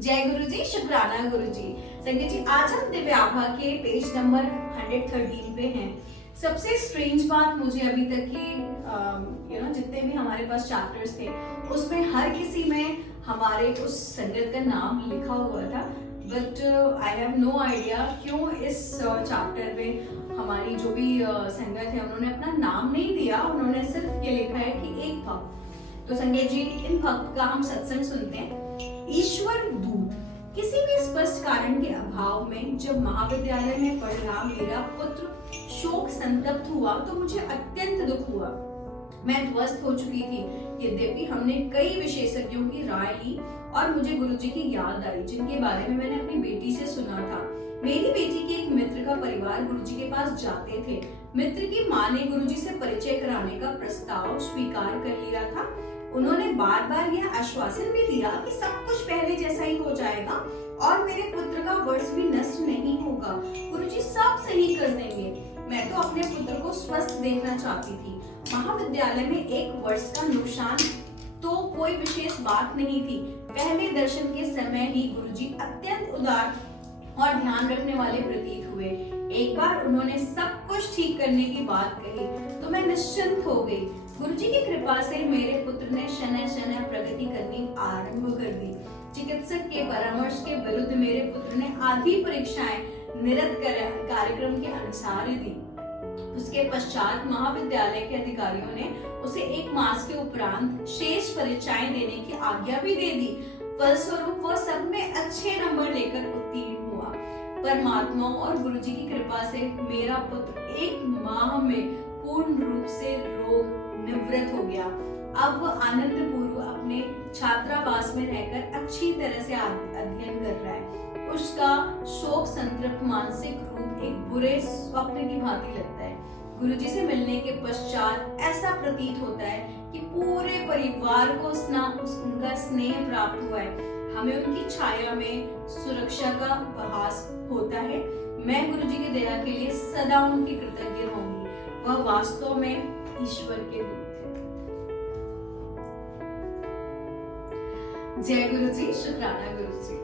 जय गुरु जी, शुक्राना गुरु जी। संगत जी, आज हम दिव्य आभा के पेज नंबर 113 पे हैं। सबसे स्ट्रेंज बात मुझे अभी तक की जितने भी हमारे पास चैप्टर्स थे उसमें हर किसी में हमारे उस संगत का नाम लिखा हुआ था, but I have no idea क्यों इस चैप्टर में हमारी जो भी संगत है उन्होंने अपना नाम नहीं दिया, उन्होंने सिर्फ ये लिखा है कि एक भक्त। तो संगत जी, इन भक्त का हम सत्संग सुनते हैं। ईश्वर दूत। किसी भी स्पष्ट कारण के अभाव में जब महाविद्यालय में पढ़ रहा मेरा पुत्र शोक संतप्त हुआ तो मुझे अत्यंत दुख हुआ। मैं ध्वस्त हो चुकी थी। यद्यपि हमने कई विशेषज्ञों की राय ली और मुझे गुरुजी की याद आई जिनके बारे में मैंने अपनी बेटी से सुना था। मेरी बेटी के एक मित्र का परिवार गुरुजी के पास जाते थे। मित्र की माँ ने गुरुजी से परिचय कराने का प्रस्ताव स्वीकार कर लिया था। उन्होंने बार बार यह आश्वासन भी दिया कि सब कुछ पहले जैसा ही हो जाएगा और मेरे पुत्र का वर्ष भी नष्ट नहीं होगा। गुरुजी सब सही कर देंगे। मैं तो अपने पुत्र को स्वस्थ देखना चाहती थी। महाविद्यालय में एक वर्ष का नुकसान तो कोई विशेष बात नहीं थी। पहले दर्शन के समय ही गुरुजी अत्यंत उदार और ध्यान रखने वाले प्रतीत हुए। एक बार उन्होंने सब कुछ ठीक करने की बात कही तो मैं निश्चिंत हो गई। गुरुजी की कृपा से मेरे पुत्र ने शनय शनय प्रगति करनी आरंभ कर दी। चिकित्सक के परामर्श के विरुद्ध मेरे पुत्र ने आधी परीक्षाएं निरत कार्यक्रम के अनुसार दी। उसके पश्चात महाविद्यालय के अधिकारियों ने उसे 1 मास के उपरांत शेष परीक्षाएं देने की आज्ञा भी दे दी। फलस्वरूप वह सब में अच्छे नंबर लेकर उत्तीर्ण हुआ। परमात्मा और गुरुजी की कृपा से मेरा पुत्र 1 माह में पूर्ण रूप से रोग निवृत्त हो गया। अब वह आनंद पूर्व अपने छात्रावास में रहकर अच्छी तरह से अध्ययन कर रहा है। उसका शोक संतृप्त मानसिक रूप एक बुरे स्वप्न की भांति लगता है। गुरुजी से मिलने के पश्चात ऐसा प्रतीत होता है कि पूरे परिवार को उनका स्नेह प्राप्त हुआ है। हमें उनकी छाया में सुरक्षा का आभास होता है। मैं गुरुजी की दया के लिए सदा उनकी कृतज्ञ रहूंगी। वह वास्तव में ईश्वर के दूत है। जय गुरु जी, शुक्राना गुरु जी।